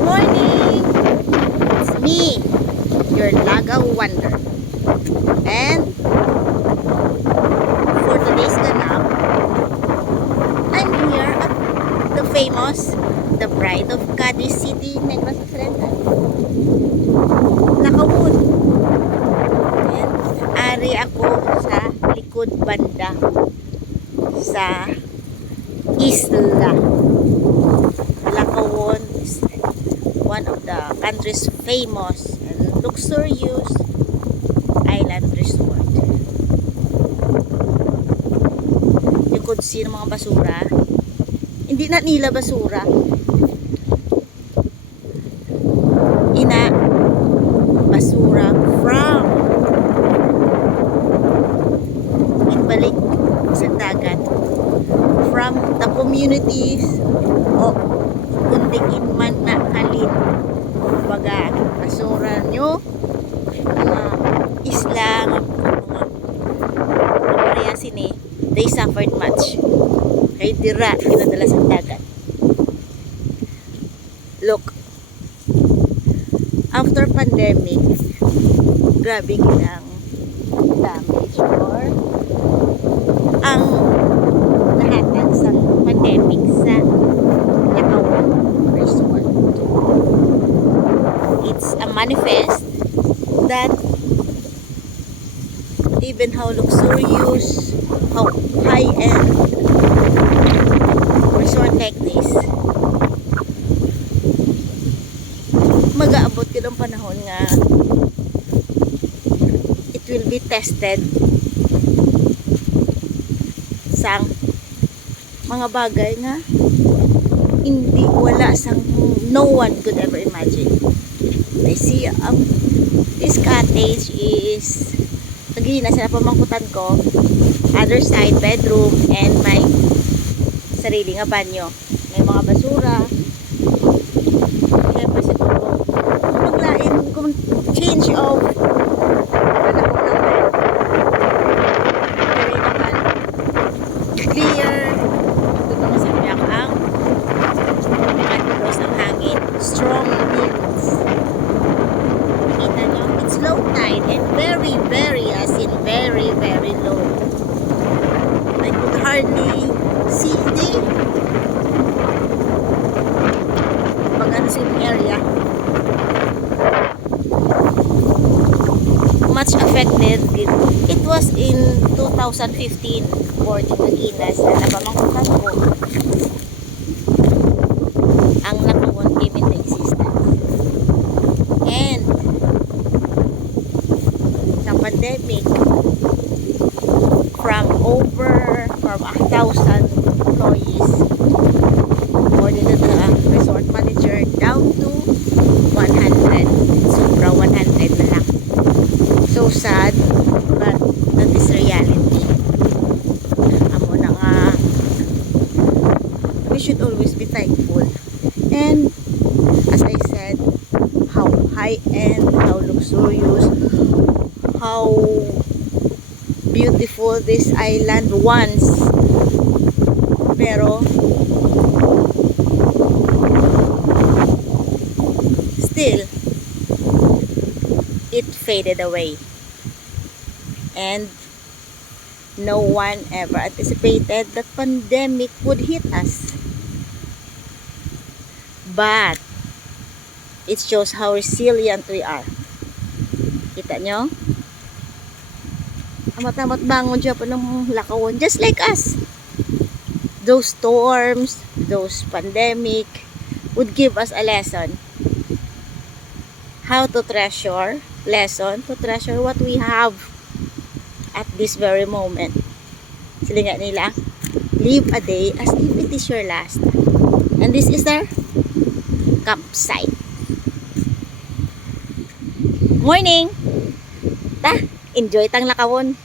morning! It's me, your Lagaw Wonder. And for today's ganap, I'm here at the famous, the Pride of Cadiz City, Negros Occidental, Lakawon. And ari ako sa likod banda sa isla. Lakawon is one of the country's famous and luxurious island resort. You could see ng mga basura. Hindi na nila basura. Basura from inbalik sa dagat, from the communities o kundi man na halin baga basura nyo mga isla mga pareha sini, they suffered much kay dira pinadala sa dagat. Look, after pandemic, grabe kinang damage or ang nahatag sa pandemic sa Lakawon Resort. It's a manifest that even how luxurious, how high-end resort like this, mag-aabot ng panahon nga it will be tested sang mga bagay nga hindi wala sang no one could ever imagine. I see this cottage is nagihina sila pamangkutan ko, other side bedroom and may sarili nga banyo, may mga basura. Siyempre siguro maglain kung change of clear tutong sa biyak ang ang hangin, strong winds. Nakita nyo, it's low tide and very as in very low. I could hardly see the Pag-unseen area. Much affected. It was in 2015 for Ginas na napamangkutan ko ang Lakawon came into existence. And sa pandemic, from 1,000 employees or dito the resort manager down to 100, sobra 100 na lang. So sad, but that is reality. Amo na nga, we should always be thankful. And as I said, how high-end, how luxurious, how beautiful this island once, pero still it faded away, and no one ever anticipated that pandemic would hit us. But it shows how resilient we are. Kita nyo? Amat-amat bangon dyan po ng Lakawon, just like us. Those storms, those pandemic would give us a lesson. How to treasure, lesson to treasure what we have at this very moment. Sila nga nila, live a day as if it is your last. And this is their campsite. Morning! Ta, enjoy tang Lakawon.